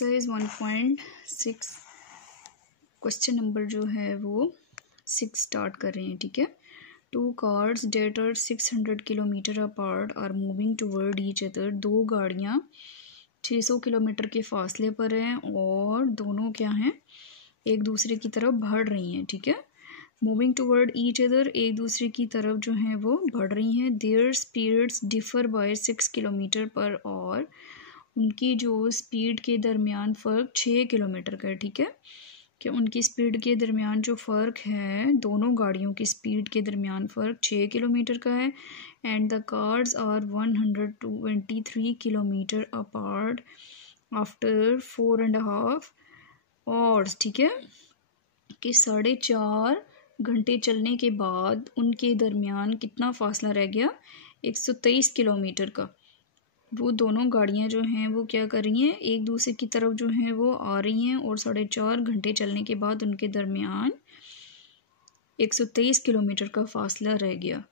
Exercise 1.6 question number जो है वो 6 स्टार्ट कर रहे हैं। ठीक है। 2 cars that are 600 kilometre apart are moving toward each other. दो गाड़ियाँ 600 किलोमीटर के फासले पर हैं और दोनों क्या हैं, एक दूसरे की तरफ बढ़ रही हैं। ठीक है। मूविंग टूवर्ड ईच अदर, एक दूसरे की तरफ जो है वो बढ़ रही हैं। Their speeds differ by 6 kilometre per hour. उनकी जो स्पीड के दरमियान फ़र्क 6 किलोमीटर का है। ठीक है। कि उनकी स्पीड के दरमियान जो फ़र्क है, दोनों गाड़ियों की स्पीड के दरमियान फ़र्क 6 किलोमीटर का है। And the cars are 123 kilometre apart after 4.5 hours. ठीक है। कि 4.5 घंटे चलने के बाद उनके दरमियान कितना फ़ासला रह गया, 123 किलोमीटर का। वो दोनों गाड़ियाँ जो हैं वो क्या कर रही हैं, एक दूसरे की तरफ जो हैं वो आ रही हैं और 4.5 घंटे चलने के बाद उनके दरमियान 123 किलोमीटर का फ़ासला रह गया।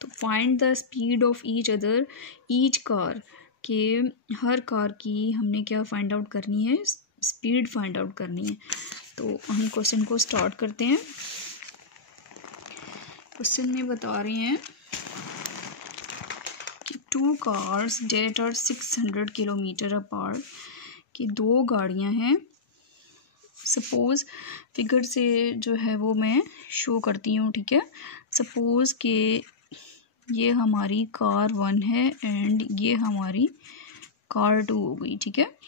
तो find the speed of each other, each car के हर कार की हमने क्या फाइंड आउट करनी है, स्पीड फाइंड आउट करनी है। तो हम क्वेश्चन को स्टार्ट करते हैं। क्वेश्चन में बता रहे हैं कि 2 cars that are 600 kilometre apart, कि दो गाड़ियां हैं। सपोज़ फिगर से जो है वो मैं शो करती हूँ। ठीक है। सपोज़ कि ये हमारी कार 1 है एंड ये हमारी कार 2 हो गई। ठीक है।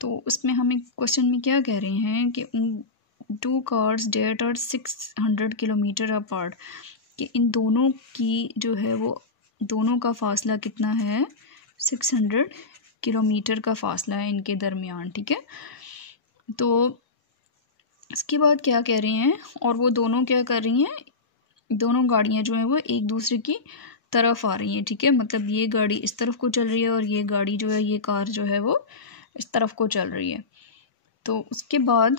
तो उसमें हमें क्वेश्चन में क्या कह रहे हैं कि 2 cars that are 600 kilometre apart, कि इन दोनों की जो है वो दोनों का फ़ासला कितना है, 600 किलोमीटर का फ़ासला है इनके दरमियान। ठीक है। तो इसके बाद क्या कह रहे हैं, और वो दोनों क्या कर रही हैं, दोनों गाड़ियाँ जो हैं वो एक दूसरे की तरफ आ रही हैं। ठीक है। मतलब ये गाड़ी इस तरफ को चल रही है और ये गाड़ी जो है, ये कार जो है वो इस तरफ को चल रही है। तो उसके बाद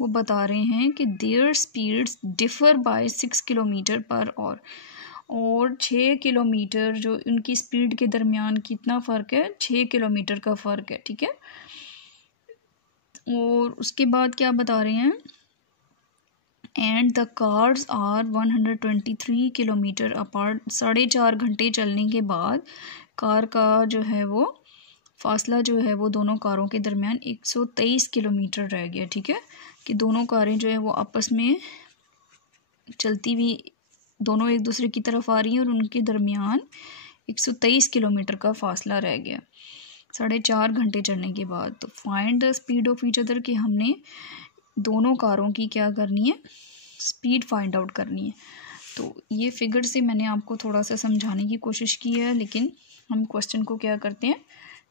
वो बता रहे हैं कि their speeds differ by 6 kilometre per hour, और 6 किलोमीटर जो उनकी स्पीड के दरमियान कितना फ़र्क है, 6 किलोमीटर का फ़र्क है। ठीक है। और उसके बाद क्या बता रहे हैं, and the cars are 123 kilometre apart. 4.5 घंटे चलने के बाद कार का जो है वो फ़ासला जो है वो दोनों कारों के दरमियान 123 किलोमीटर रह गया। ठीक है। कि दोनों कारें जो है वो आपस में चलती हुई दोनों एक दूसरे की तरफ आ रही हैं और उनके दरमियान 123 किलोमीटर का फ़ासला रह गया 4.5 घंटे चलने के बाद। तो find the speed of each other, कि हमने दोनों कारों की क्या करनी है, स्पीड फाइंड आउट करनी है। तो ये फिगर से मैंने आपको थोड़ा सा समझाने की कोशिश की है, लेकिन हम क्वेश्चन को क्या करते हैं,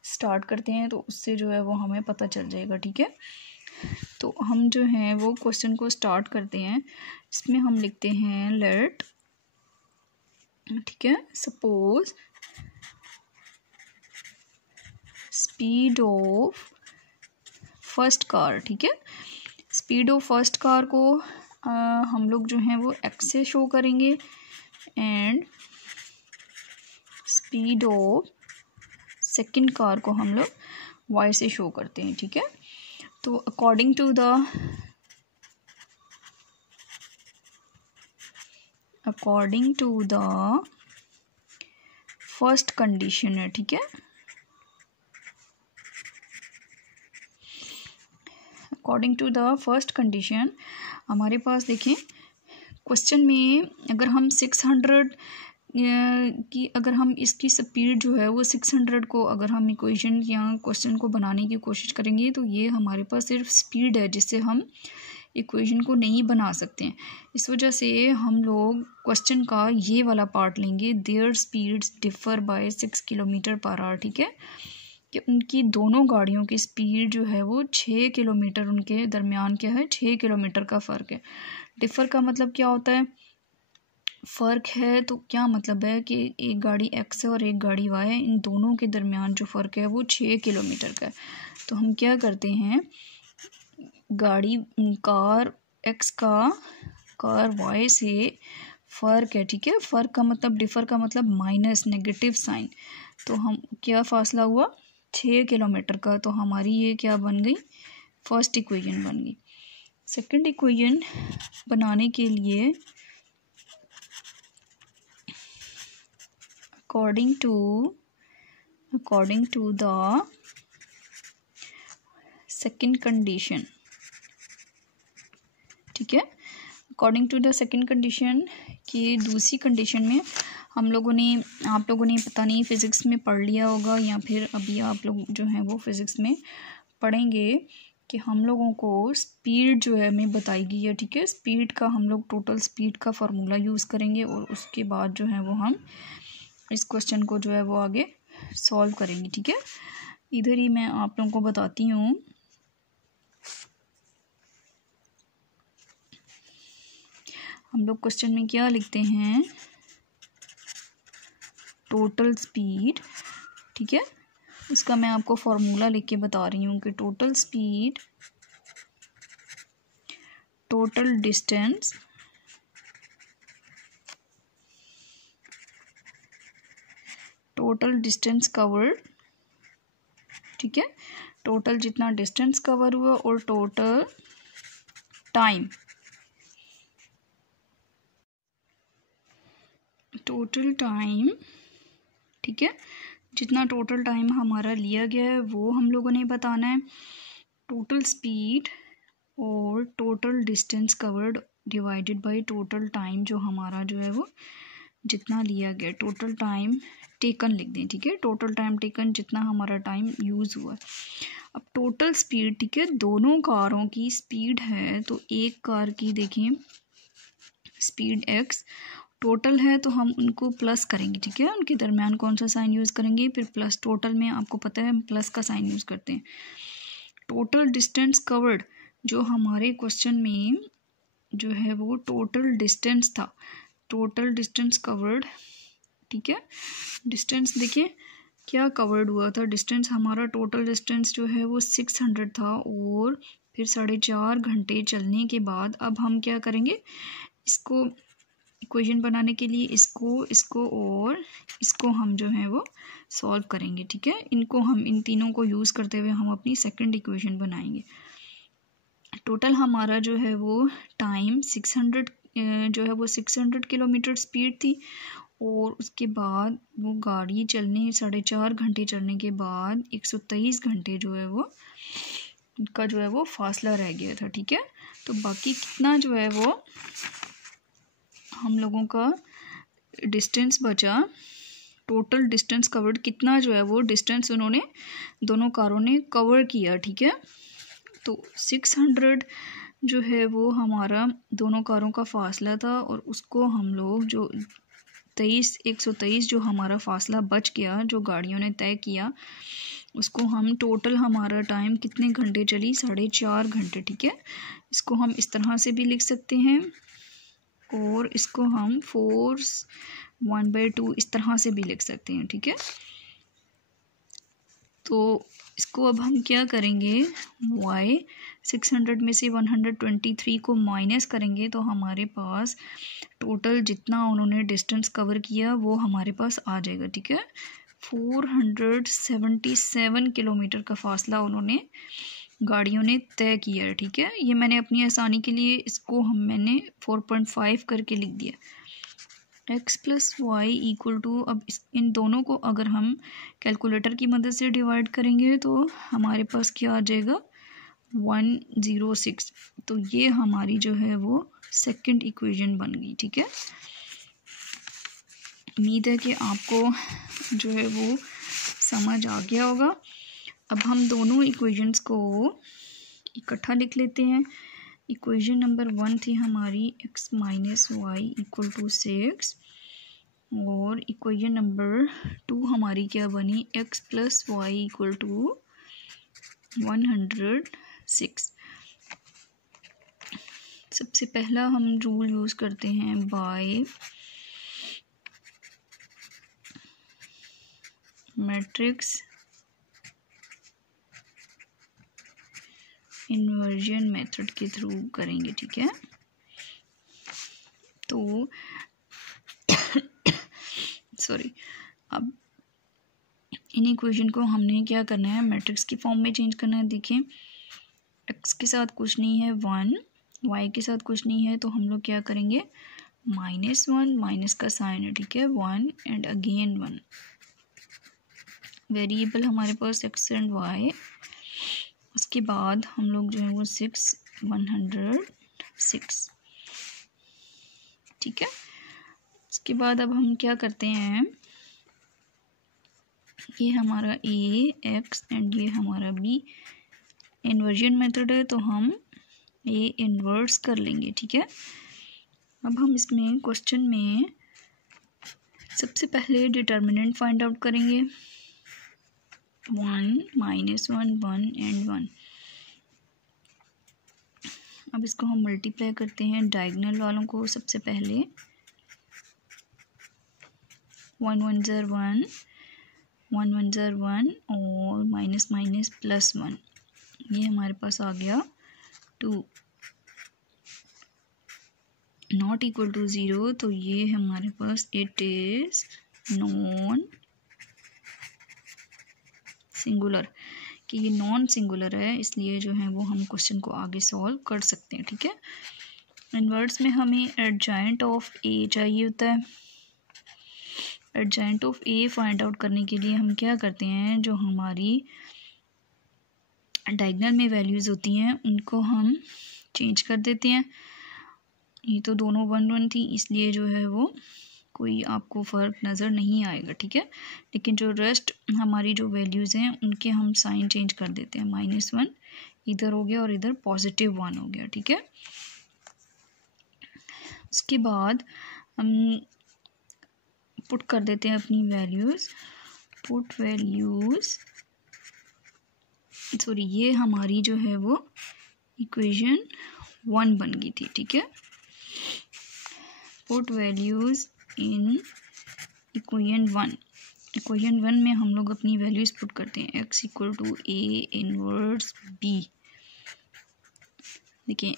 स्टार्ट करते हैं, तो उससे जो है वो हमें पता चल जाएगा। ठीक है। तो हम जो हैं वो क्वेश्चन को स्टार्ट करते हैं। इसमें हम लिखते हैं लेट, ठीक है, suppose speed of first car. ठीक है। स्पीड ऑफ फर्स्ट कार को हम लोग जो हैं वो एक्स से शो करेंगे and speed of second car को हम लोग वाई से शो करते हैं। ठीक है। तो according to the first condition है। ठीक है। According to the first condition हमारे पास देखें क्वेश्चन में, अगर हम 600 कि अगर हम इसकी स्पीड जो है वो 600 को अगर हम इक्वेशन या क्वेश्चन को बनाने की कोशिश करेंगे तो ये हमारे पास सिर्फ स्पीड है जिससे हम इक्वेशन को नहीं बना सकते हैं। इस वजह से हम लोग क्वेश्चन का ये वाला पार्ट लेंगे, their speeds differ by 6 kilometre per hour. ठीक है। कि उनकी दोनों गाड़ियों की स्पीड जो है वो 6 किलोमीटर, उनके दरमियान क्या है, 6 किलोमीटर का फ़र्क है। डिफ़र का मतलब क्या होता है, फ़र्क है। तो क्या मतलब है कि एक गाड़ी एक्स है और एक गाड़ी वाई है, इन दोनों के दरमियान जो फ़र्क है वो 6 किलोमीटर का है। तो हम क्या करते हैं, कार एक्स का कार वाई से फ़र्क है। ठीक है। फ़र्क का मतलब, डिफ़र का मतलब माइनस, नेगेटिव साइन। तो हम क्या फ़ासला हुआ, 6 किलोमीटर का, तो हमारी ये क्या बन गई, फर्स्ट इक्वेशन बन गई। सेकंड इक्वेशन बनाने के लिए according to the second condition, ठीक है, according to the second condition की दूसरी कंडीशन में आप लोगों ने पता नहीं फिज़िक्स में पढ़ लिया होगा या फिर अभी आप लोग जो हैं वो फिज़िक्स में पढ़ेंगे कि हम लोगों को स्पीड जो है हमें बताई गई है, ठीक है। स्पीड का हम लोग टोटल स्पीड का फार्मूला यूज़ करेंगे और उसके बाद जो है वो हम इस क्वेश्चन को जो है वो आगे सॉल्व करेंगे, ठीक है। इधर ही मैं आप लोगों को बताती हूँ। हम लोग क्वेश्चन में क्या लिखते हैं, टोटल स्पीड, ठीक है। इसका मैं आपको फॉर्मूला लिख के बता रही हूँ कि total speed, total distance, total distance covered, ठीक है, टोटल जितना डिस्टेंस कवर हुआ और टोटल टाइम, ठीक है, जितना टोटल टाइम हमारा लिया गया है वो हम लोगों ने बताना है। टोटल स्पीड और total distance covered divided by total time, जो हमारा जो है वो जितना लिया गया, टोटल टाइम टेकन लिख दें, ठीक है, टोटल टाइम टेकन जितना हमारा टाइम यूज़ हुआ। अब टोटल स्पीड, ठीक है, दोनों कारों की स्पीड है, तो एक कार की देखें स्पीड x टोटल है तो हम उनको प्लस करेंगे, ठीक है, उनके दरमियान कौन सा साइन यूज़ करेंगे, फिर प्लस, टोटल में आपको पता है हम प्लस का साइन यूज़ करते हैं। टोटल डिस्टेंस कवर्ड, जो हमारे क्वेश्चन में जो है वो टोटल डिस्टेंस था, टोटल डिस्टेंस कवर्ड, ठीक है, डिस्टेंस देखिए क्या कवर्ड हुआ था, डिस्टेंस हमारा टोटल डिस्टेंस जो है वो 600 था और फिर 4.5 घंटे चलने के बाद अब हम क्या करेंगे, इसको इक्वेशन बनाने के लिए इसको और इसको हम जो है वो सॉल्व करेंगे, ठीक है। इनको हम इन तीनों को यूज़ करते हुए हम अपनी सेकंड इक्वेशन बनाएंगे। टोटल हमारा जो है वो टाइम 600 जो है वो 600 किलोमीटर स्पीड थी और उसके बाद वो गाड़ी चलने 4.5 घंटे चलने के बाद 123 घंटे जो है वो का जो है वो फासला रह गया था, ठीक है। तो बाकी कितना जो है वो हम लोगों का डिस्टेंस बचा, टोटल डिस्टेंस कवर्ड कितना जो है वो डिस्टेंस उन्होंने दोनों कारों ने कवर किया, ठीक है। तो 600 जो है वो हमारा दोनों कारों का फासला था और उसको हम लोग जो 123 जो हमारा फासला बच गया जो गाड़ियों ने तय किया, उसको हम टोटल हमारा टाइम कितने घंटे चली, 4.5 घंटे, ठीक है। इसको हम इस तरह से भी लिख सकते हैं और इसको हम 4/1/2 इस तरह से भी लिख सकते हैं, ठीक है। तो इसको अब हम क्या करेंगे, y 600 में से 123 को माइनस करेंगे तो हमारे पास टोटल जितना उन्होंने डिस्टेंस कवर किया वो हमारे पास आ जाएगा, ठीक है। 477 किलोमीटर का फासला उन्होंने गाड़ियों ने तय किया है, ठीक है। ये मैंने अपनी आसानी के लिए इसको मैंने 4.5 करके लिख दिया। x plus Y equal to, अब इन दोनों को अगर हम कैलकुलेटर की मदद से डिवाइड करेंगे तो हमारे पास क्या आ जाएगा, 106। तो ये हमारी जो है वो सेकंड इक्वेशन बन गई, ठीक है। उम्मीद है कि आपको जो है वो समझ आ गया होगा। अब हम दोनों इक्वेशंस को इकट्ठा लिख लेते हैं। इक्वेशन नंबर 1 थी हमारी x minus Y equal to 6 और इक्वेशन नंबर 2 हमारी क्या बनी, x plus Y equal to 106। सबसे पहला हम रूल यूज़ करते हैं बाय मैट्रिक्स इन्वर्जन मेथड के थ्रू करेंगे, ठीक है। सॉरी, अब इन इन इक्वेशन को हमने क्या करना है, मैट्रिक्स की फॉर्म में चेंज करना है। देखिए एक्स के साथ कुछ नहीं है 1, वाई के साथ कुछ नहीं है, तो हम लोग क्या करेंगे, -1, माइनस का साइन है, ठीक है, 1 एंड अगेन 1। वेरिएबल हमारे पास एक्स एंड वाई। उसके बाद हम लोग जो है वो 6 106, ठीक है। उसके बाद अब हम क्या करते हैं, ये हमारा ए एक्स एंड ये हमारा बी। इन्वर्जन मेथड है तो हम ए इन्वर्स कर लेंगे, ठीक है। अब हम इसमें क्वेश्चन में सबसे पहले डिटर्मिनेंट फाइंड आउट करेंगे, 1 -1 1 एंड 1। अब इसको हम मल्टीप्लाई करते हैं डायगोनल वालों को। सबसे पहले 1 1 ज़र 1, 1 1 ज़र 1 और माइनस माइनस प्लस 1, ये हमारे पास आ गया 2 नॉट इक्वल टू 0। तो ये हमारे पास इट इज नॉन सिंगुलर, कि ये नॉन सिंगुलर है, इसलिए जो है वो हम क्वेश्चन को आगे सॉल्व कर सकते हैं, ठीक है। इनवर्स में हमें एडजॉइंट ऑफ ए चाहिए होता है। Adjoint of A find out करने के लिए हम क्या करते हैं, जो हमारी डायगोनल में वैल्यूज़ होती हैं उनको हम चेंज कर देते हैं। ये तो दोनों 1 1 थी, इसलिए जो है वो कोई आपको फ़र्क नज़र नहीं आएगा, ठीक है। लेकिन जो रेस्ट हमारी जो वैल्यूज़ हैं उनके हम साइन चेंज कर देते हैं। -1 इधर हो गया और इधर +1 हो गया, ठीक है। उसके बाद हम पुट कर देते हैं अपनी वैल्यूज़, पुट वैल्यूज़, सॉरी ये हमारी जो है वो इक्वेशन 1 बन गई थी, ठीक है। Put values in equation 1। Equation 1 में हम लोग अपनी वैल्यूज़ पुट करते हैं, x equal to A inverse B. देखिए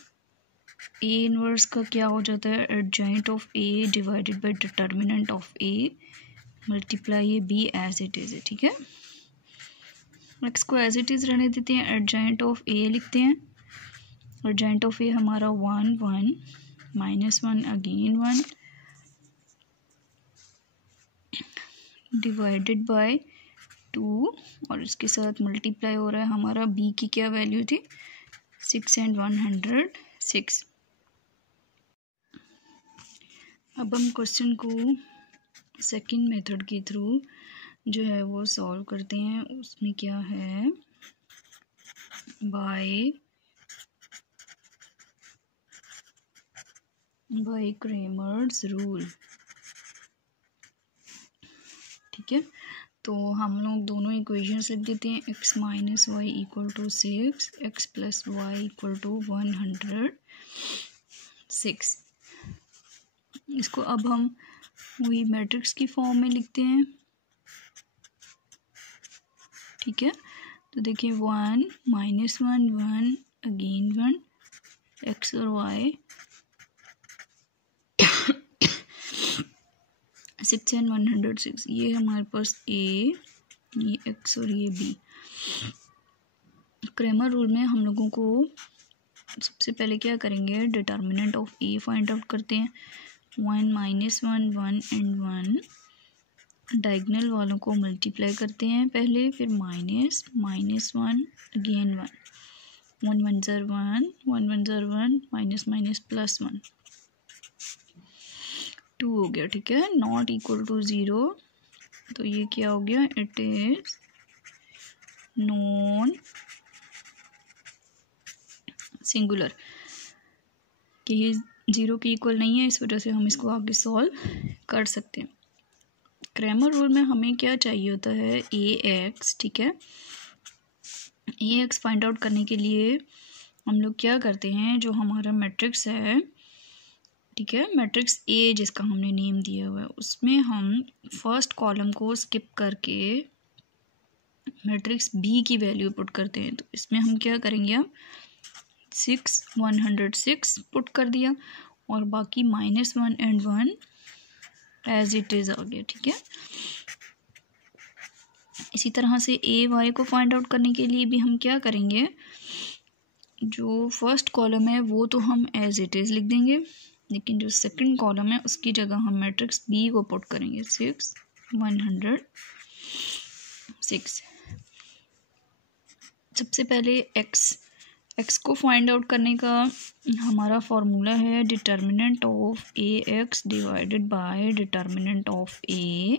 ए इनवर्स का क्या हो जाता है, adjoint of A divided by determinant of A multiply ये बी एज इट इज़ है, ठीक है। एक्स को एज इट इज़ रहने देते हैं, एडजॉइंट ऑफ ए लिखते हैं। एडजॉइंट ऑफ ए हमारा 1 1 -1 अगेन 1 डिवाइडेड बाय 2 और इसके साथ मल्टीप्लाई हो रहा है हमारा बी की क्या वैल्यू थी, 6 एंड 106। अब हम क्वेश्चन को सेकंड मेथड के थ्रू जो है वो सॉल्व करते हैं। उसमें क्या है, बाय क्रेमर्स रूल, ठीक है। तो हम लोग दोनों इक्वेशंस लिख देते हैं, x minus Y equal to 6, x plus Y equal to 106। इसको अब हम वही मैट्रिक्स की फॉर्म में लिखते हैं, ठीक है। तो देखिए 1 -1 1 अगेन 1, x और y 6 एंड 106, ये हमारे पास ए, ये एक्स और ये बी। क्रेमर रूल में हम लोगों को सबसे पहले क्या करेंगे, determinant of A find out करते हैं। 1 -1 1 एंड 1 डायगोनल वालों को मल्टीप्लाई करते हैं पहले, फिर -1 अगेन 1 1 1 ज़र 1 1 1 ज़र 1 माइनस माइनस प्लस 1 2 हो गया, ठीक है। नॉट इक्वल टू 0, तो ये क्या हो गया, इट इज नॉन सिंगुलर, कि ये 0 के इक्वल नहीं है, इस वजह से हम इसको आगे सॉल्व कर सकते हैं। क्रेमर रूल में हमें क्या चाहिए होता है, ए एक्स, ठीक है। ए एक्स फाइंड आउट करने के लिए हम लोग क्या करते हैं, जो हमारा मैट्रिक्स है, ठीक है, मैट्रिक्स ए जिसका हमने नेम दिया हुआ है, उसमें हम फर्स्ट कॉलम को स्किप करके मैट्रिक्स बी की वैल्यू पुट करते हैं। तो इसमें हम क्या करेंगे, अब 6 106 पुट कर दिया और बाकी -1 एंड 1 एज इट इज़ आ गया, ठीक है। इसी तरह से ए वाई को फाइंड आउट करने के लिए भी हम क्या करेंगे, जो फर्स्ट कॉलम है वो तो हम एज इट इज़ लिख देंगे, लेकिन जो सेकंड कॉलम है उसकी जगह हम मैट्रिक्स बी को पुट करेंगे 6 106। सबसे पहले एक्स को फाइंड आउट करने का हमारा फॉर्मूला है determinant of A x divided by determinant of A,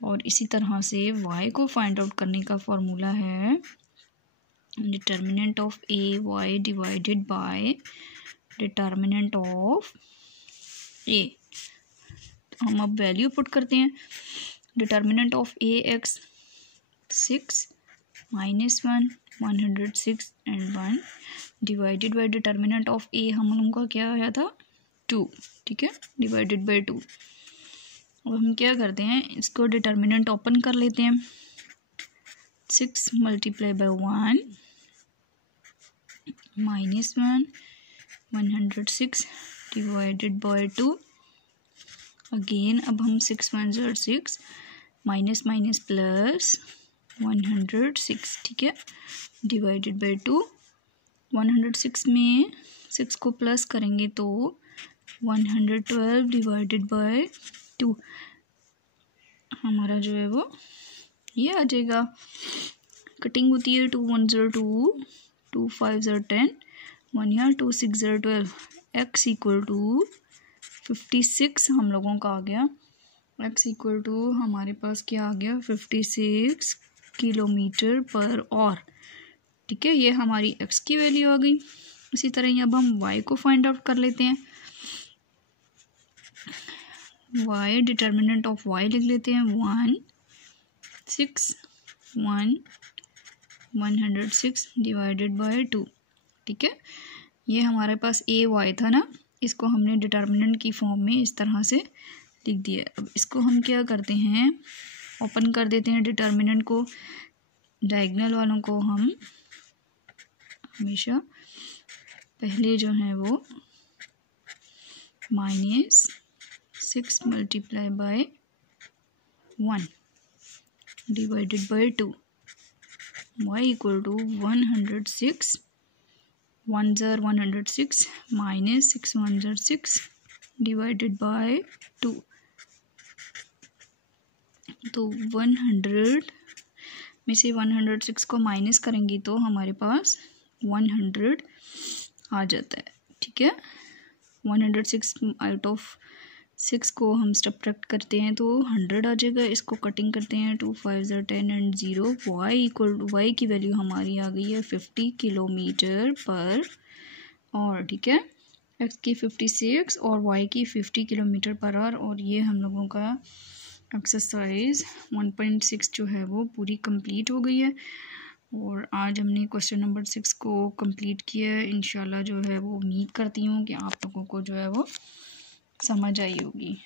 और इसी तरह से वाई को फाइंड आउट करने का फॉर्मूला है determinant of A y divided by determinant of A. तो हम अब वैल्यू पुट करते हैं, determinant of A x 6 -1 106 and 1 divided by determinant of A हम लोगों का क्या आया था 2, ठीक है, डिवाइडेड बाय 2। अब हम क्या करते हैं, इसको डिटर्मिनेंट ओपन कर लेते हैं, 6 × 1 -1 106 डिवाइडेड बाय 2। अगेन अब हम 6 1 ज़र 6 माइनस माइनस प्लस 106, ठीक है, डिवाइडेड बाय 2। 106 में 6 को प्लस करेंगे तो 112 डिवाइडेड बाय 2 हमारा जो है वो ये आ जाएगा। कटिंग होती है 2 1 ज़र 2 2 5 ज़र 10 1 यहाँ 2 6 ज़र 12 x इक्वल टू 56 हम लोगों का आ गया। x इक्वल टू हमारे पास क्या आ गया 56 किलोमीटर पर आवर, ठीक है, ये हमारी x की वैल्यू आ गई। इसी तरह ही अब हम y को फाइंड आउट कर लेते हैं, y डिटर्मिनेंट ऑफ y लिख लेते हैं 1 6 1 106 डिवाइडेड बाय 2, ठीक है। ये हमारे पास ए वाई था ना, इसको हमने डिटर्मिनेंट की फॉर्म में इस तरह से लिख दिया। अब इसको हम क्या करते हैं, ओपन कर देते हैं डिटर्मिनेंट को, डायगोनल वालों को हम हमेशा पहले जो है वो -6 × 1 divided by 2 y equal to 106 1 ज़र 106 -6 1 ज़र 6 डिवाइडेड बाय 2। तो 100 में से 106 को माइनस करेंगे तो हमारे पास 100 आ जाता है, ठीक है। 106 आउट ऑफ 6 को हम सब्ट्रैक्ट करते हैं तो 100 आ जाएगा। इसको कटिंग करते हैं 2 5 ज़र 10 and 0। y equal to y की वैल्यू हमारी आ गई है 50 किलोमीटर पर आवर, ठीक है। x की 56 और y की 50 किलोमीटर पर आवर। और ये हम लोगों का एक्सरसाइज 1.6 जो है वो पूरी कंप्लीट हो गई है। और आज हमने क्वेश्चन नंबर 6 को कंप्लीट किया है। इंशाल्लाह जो है वो उम्मीद करती हूँ कि आप लोगों को जो है वो समझ आई होगी।